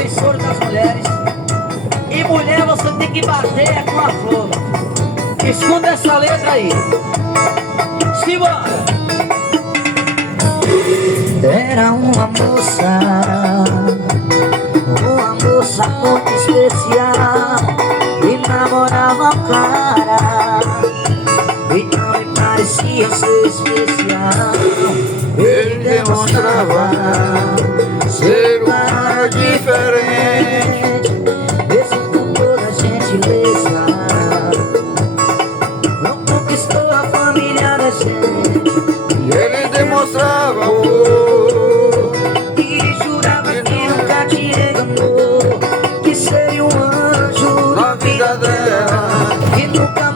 defensor das mulheres. E mulher você tem que bater com a flor. Escuta essa letra aí. Simbora! Era uma moça muito especial, e namorava um cara, e não me parecia ser especial. Ele demonstrava ser um cara diferente, mesmo com toda a gentileza. Não conquistou a família da gente, E ele demonstrava amor, e jurava que nunca te enganou, que seria um anjo na vida dela. e nunca